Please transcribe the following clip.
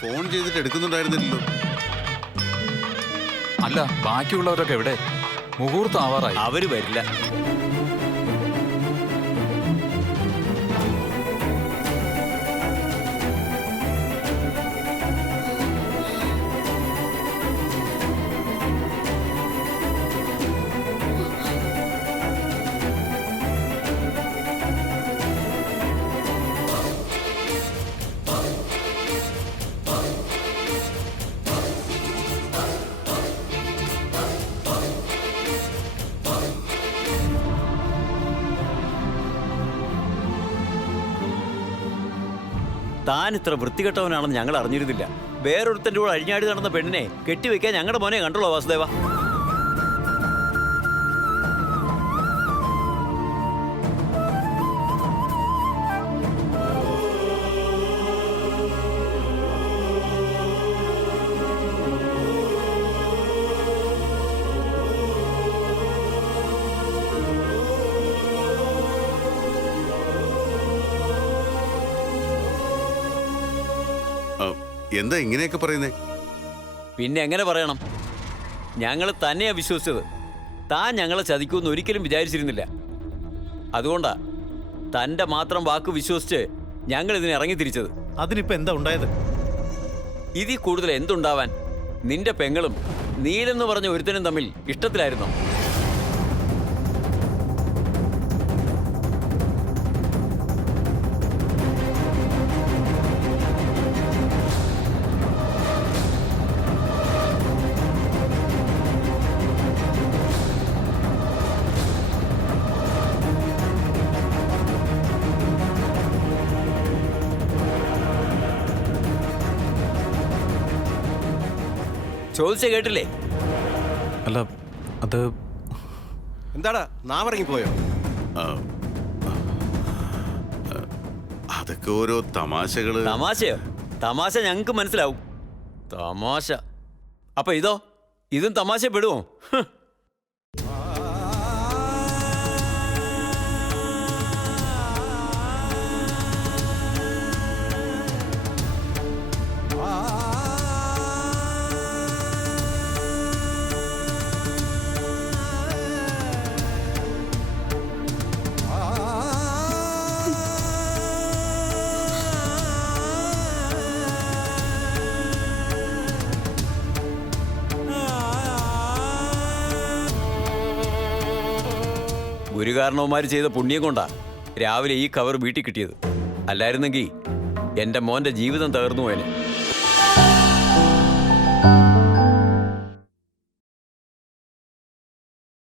Phone ചെയ്തിട്ട് എടുക്കുന്നുണ്ടായിരുന്നില്ലല്ലോ. അല്ല, ബാക്കിയുള്ളവരൊക്കെ എവിടെ? മുഹൂർത്തം ആവാറായി. അവര് വരില്ല. താൻ ഇത്ര വൃത്തികെട്ടവനാണെന്ന് ഞങ്ങൾ അറിഞ്ഞിരുന്നില്ല. വേറൊരുത്തൻ്റെ കൂടെ അഴിഞ്ഞാടി നടന്ന പെണ്ണിനെ കെട്ടിവെക്കാൻ ഞങ്ങളുടെ മോനെ കണ്ടുള്ളൂ വാസുദേവ. എന്താ ഇങ്ങനെയൊക്കെ പറയുന്നേ? പിന്നെ എങ്ങനെ പറയണം? ഞങ്ങൾ തന്നെയാ വിശ്വസിച്ചത്. താൻ ഞങ്ങളെ ചതിക്കുമെന്ന് ഒരിക്കലും വിചാരിച്ചിരുന്നില്ല. അതുകൊണ്ടാ തൻ്റെ മാത്രം വാക്ക് വിശ്വസിച്ച് ഞങ്ങൾ ഇതിന് ഇറങ്ങി തിരിച്ചത്. അതിനിപ്പോ എന്താ ഉണ്ടായത്? ഇതിൽ കൂടുതൽ എന്തുണ്ടാവാൻ? നിന്റെ പെങ്ങളും നീലെന്ന് പറഞ്ഞ ഒരുത്തനും തമ്മിൽ ഇഷ്ടത്തിലായിരുന്നോ? ചോദിച്ച കേട്ടില്ലേ? അല്ല, അത് എന്താടാ നാവറങ്ങിപ്പോയോ? അതൊക്കെ ഓരോ തമാശകള്. തമാശയോ? തമാശ ഞങ്ങൾക്ക് മനസ്സിലാവും. തമാശ അപ്പൊ ഇതും തമാശ പെടുവോ? ഗുരുകാരണവന്മാർ ചെയ്ത പുണ്യം കൊണ്ടാ രാവിലെ ഈ കവർ വീട്ടിൽ കിട്ടിയത്. അല്ലായിരുന്നെങ്കിൽ എൻ്റെ മോൻ്റെ ജീവിതം തകർന്നു പോയേനെ.